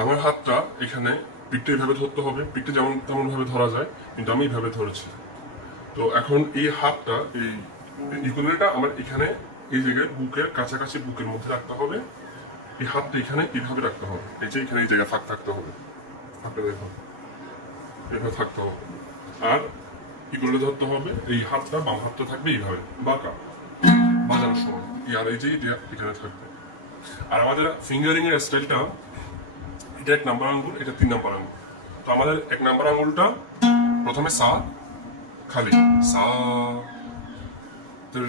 আমার হাতটা এখানে পিঠটা এইভাবে ধরতে হবে, পিঠটা যেমন তেমন ভাবে ধরা যায়, কিন্তু আমি এইভাবে ধরেছি। তো এখন এই হাতটা, এই ইকুলেলেটা আমার এখানে এই জায়গায় বুকের কাছাকাছি, বুকের মধ্যে রাখতে হবে। এই হাতটা এখানে এইভাবে রাখতে হবে, এই যে এখানে এই জায়গায় ফাঁক থাকতে হবে, ফাঁকটা দেখো এভাবে থাকতে হবে। আর ইকুলেলে ধরতে হবে, এই হাতটা বাম হাতটা থাকবে এইভাবে বাঁকা বাজানোর সময়, আর এই যে এটা এখানে থাকবে। আর আমাদের ফিঙ্গারিং এর স্টাইলটা, এটা 1 নাম্বার আঙ্গুল, এটা 3 নাম্বার আঙ্গুল। তো আমাদের 1 নাম্বার আঙ্গুলটা প্রথমে সা, খালি সা,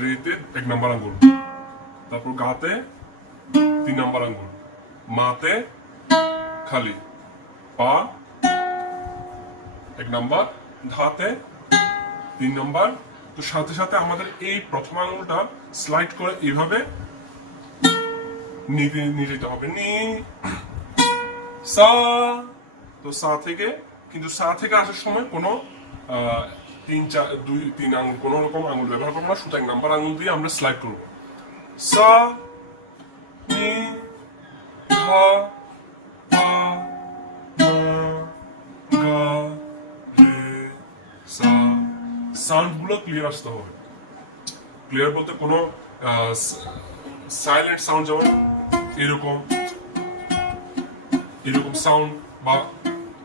রেতে 1 নাম্বার আঙ্গুল, তারপর গাতে 3 নাম্বার আঙ্গুল, মাতে খালি, পা 1 নাম্বার, ধাতে 3 নাম্বার। তো সাথে সাথে আমাদের এই প্রথম আঙ্গুলটা স্লাইড করে এইভাবে নিয়ে যেতে হবে, নি সা। তো সা থেকে, কিন্তু সা থেকে আসার সময় কোনো 3 আঙুল কোন রকম আঙুল ব্যবহার করবো না, শুধু 1 নাম্বার আঙুল দিয়ে আমরা স্লাইড করবো। সা, নি, ধা, পা, মা, গা, রে, সা। সাউন্ড গুলো ক্লিয়ার আসতে হবে। ক্লিয়ার বলতে কোনো সাইলেন্ট সাউন্ড, যেমন এরকম এরকম সাউন্ড বা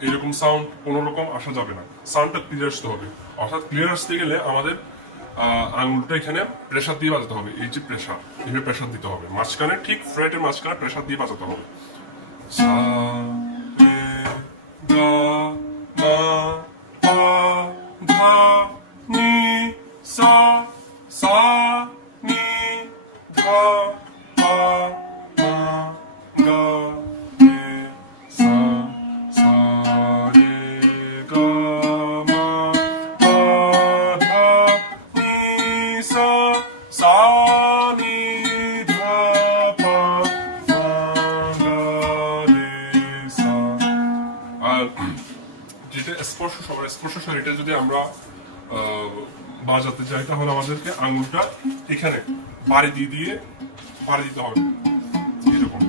এরকম সাউন্ড কোন রকম আসা যাবে না। সাউন্ডটা ক্লিয়ার আসতে হবে। অর্থাৎ ক্লিয়ার আসতে গেলে আমাদের আঙুলটা এখানে প্রেসার দিয়ে বাজাতে হবে, এই যে প্রেসার, এইভাবে প্রেসার দিতে হবে মাঝখানে, ঠিক ফ্রেটের মাঝখানে প্রেসার দিয়ে বাজাতে হবে। সা, রে, গা, মা, পা, ধা, নি, সা, সা, নি, ধা, পা, মা, গা, রে, সা, সা, রে, গা, মা, পা, ধা, নি, সা, সা, নি, ধা, পা, মা, গা, রে, সা। আর যেটা স্পর্শ স্বর, স্পর্শ স্বর, এটা যদি আমরা বাজাতে যাই তাহলে আমাদেরকে আঙুলটা এখানে বাড়ি দিয়ে বাড়ি দিতে হবে, এরকম।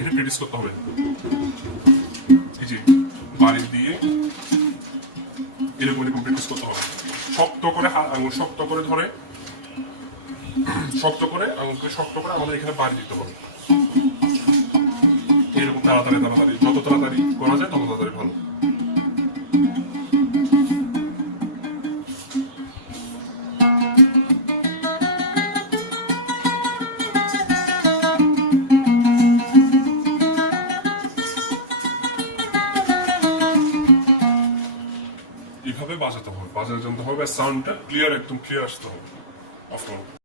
এটা প্র্যাকটিস করতে হবে, এই যে বাড়ি দিয়ে এরকম এরকম প্র্যাকটিস করতে হবে। শক্ত করে আঙুল শক্ত করে ধরে, শক্ত করে আঙুলকে শক্ত করে আমাদের এখানে বাড়ি দিতে হবে, এরকম তাড়াতাড়ি তাড়াতাড়ি, যত তাড়াতাড়ি করা যায় তত তাড়াতাড়ি ভালো। এইভাবে বাজাতে হবে, বাজাতে জানতে হবে, সাউন্ডটা ক্লিয়ার, একদম ক্লিয়ার আসতে হবে।